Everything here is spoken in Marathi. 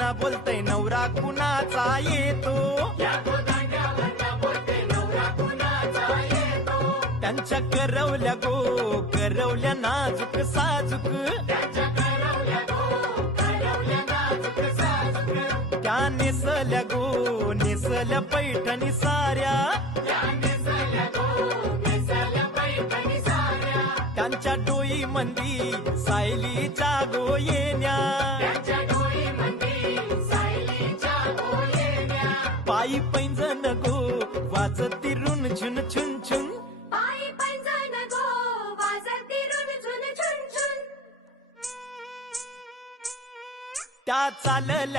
ना बोलतय नवरा कुणाचा येतो, त्यांच्या करवल्या गो करवल्या नाजूक साजूक, त्या नेसल्या गो नेसल्या पैठणी साऱ्या, त्यांच्या डोई मंदी सायलीच्या गो येण्या, पायी पैंजण गो वाजती रुन झुन छुन छुन, त्या चालल्या